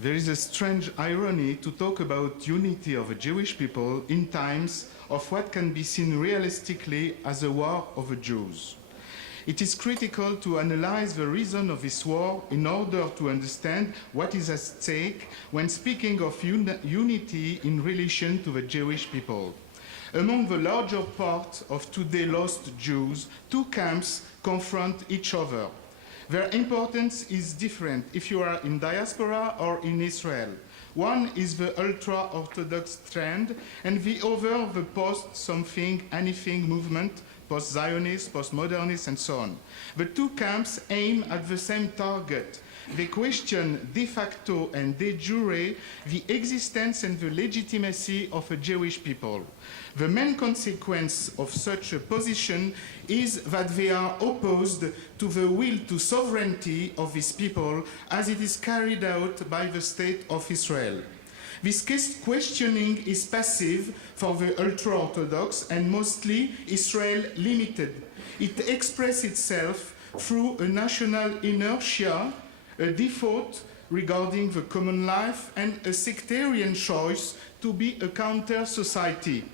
There is a strange irony to talk about unity of the Jewish people in times of what can be seen realistically as a war of the Jews. It is critical to analyze the reason of this war in order to understand what is at stake when speaking of unity in relation to the Jewish people. Among the larger part of today lost Jews, two camps confront each other. Their importance is different if you are in diaspora or in Israel. One is the ultra-Orthodox trend, and the other the post-something-anything movement, post-Zionist, post-modernist, and so on. The two camps aim at the same target. They question de facto and de jure the existence and the legitimacy of a Jewish people. The main consequence of such a position is that they are opposed to the will to sovereignty of these people as it is carried out by the state of Israel. This questioning is passive for the ultra-Orthodox and mostly Israel-limited. It expresses itself through a national inertia, a default regarding the common life, and a sectarian choice to be a counter-society.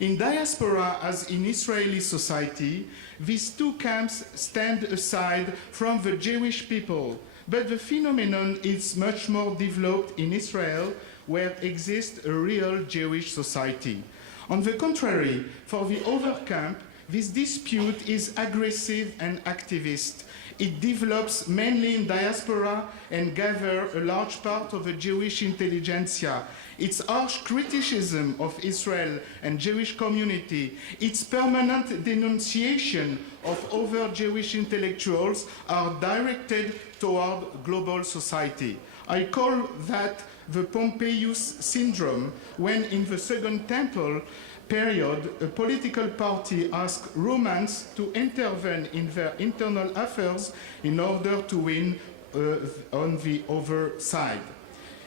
In diaspora, as in Israeli society, these two camps stand aside from the Jewish people, but the phenomenon is much more developed in Israel, where exists a real Jewish society. On the contrary, for the other camp, this dispute is aggressive and activist. It develops mainly in diaspora and gathers a large part of the Jewish intelligentsia. Its harsh criticism of Israel and Jewish community, its permanent denunciation of other Jewish intellectuals are directed toward global society. I call that the Pompeius syndrome, when in the Second Temple period, a political party asked Romans to intervene in their internal affairs in order to win on the other side.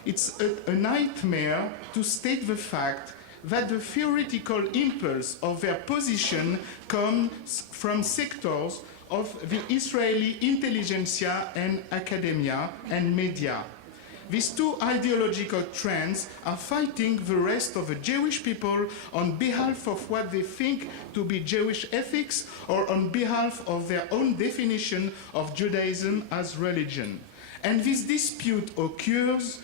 It's a nightmare to state the fact that the theoretical impulse of their position comes from sectors of the Israeli intelligentsia and academia and media. These two ideological trends are fighting the rest of the Jewish people on behalf of what they think to be Jewish ethics or on behalf of their own definition of Judaism as religion. And this dispute occurs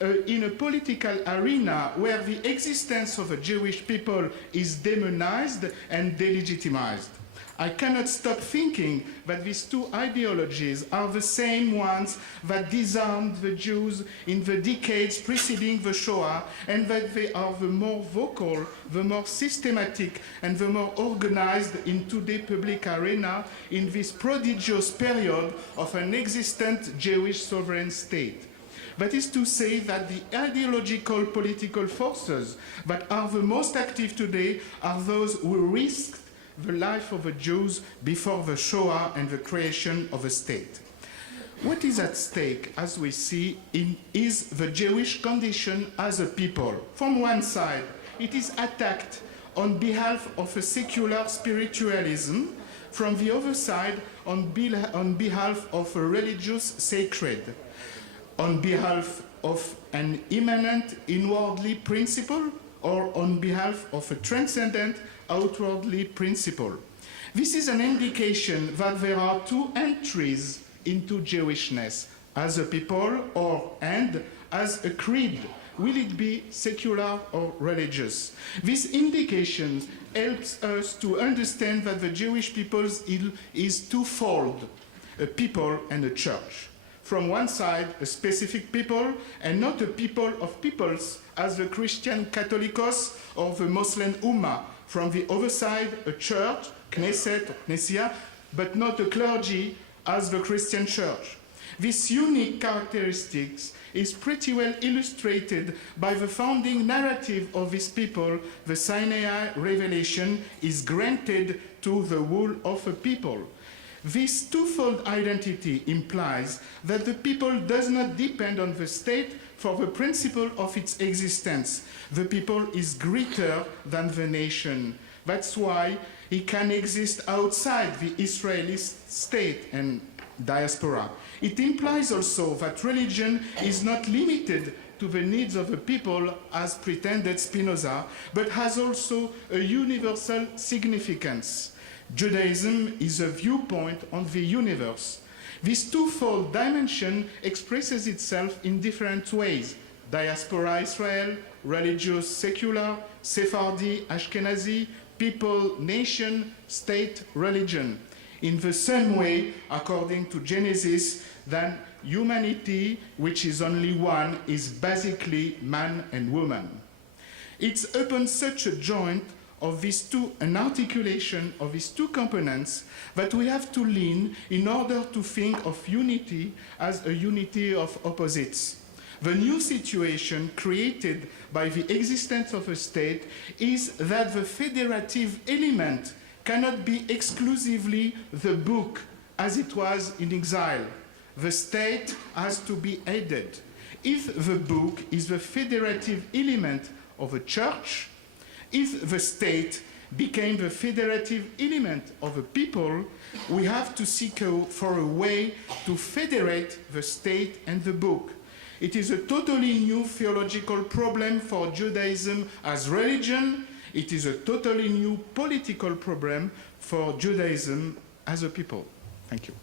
in a political arena where the existence of the Jewish people is demonized and delegitimized. I cannot stop thinking that these two ideologies are the same ones that disarmed the Jews in the decades preceding the Shoah, and that they are the more vocal, the more systematic, and the more organized in today's public arena in this prodigious period of an existent Jewish sovereign state. That is to say that the ideological political forces that are the most active today are those who risked the life of the Jews before the Shoah and the creation of a state. What is at stake, as we see, is the Jewish condition as a people. From one side, it is attacked on behalf of a secular spiritualism. From the other side, on behalf of a religious sacred. On behalf of an immanent inwardly principle, or on behalf of a transcendent outwardly principle. This is an indication that there are two entries into Jewishness, as a people and as a creed. Will it be secular or religious? This indication helps us to understand that the Jewish people is twofold, a people and a church. From one side, a specific people, and not a people of peoples, as the Christian Catholicos or the Muslim Ummah. From the other side, a church, Knesset or Knessia, but not a clergy, as the Christian church. This unique characteristics is pretty well illustrated by the founding narrative of this people. The Sinai revelation is granted to the whole of a people. This twofold identity implies that the people does not depend on the state for the principle of its existence. The people is greater than the nation. That's why it can exist outside the Israeli state and diaspora. It implies also that religion is not limited to the needs of the people as pretended Spinoza, but has also a universal significance. Judaism is a viewpoint on the universe. This twofold dimension expresses itself in different ways: diaspora Israel, religious secular, Sephardi, Ashkenazi, people, nation, state, religion. In the same way, according to Genesis, that humanity, which is only one, is basically man and woman. It's upon such a joint of these two, an articulation of these two components, that we have to lean in order to think of unity as a unity of opposites. The new situation created by the existence of a state is that the federative element cannot be exclusively the book as it was in exile. The state has to be aided. If the book is the federative element of a church, if the state became the federative element of a people, we have to seek for a way to federate the state and the book. It is a totally new theological problem for Judaism as religion. It is a totally new political problem for Judaism as a people. Thank you.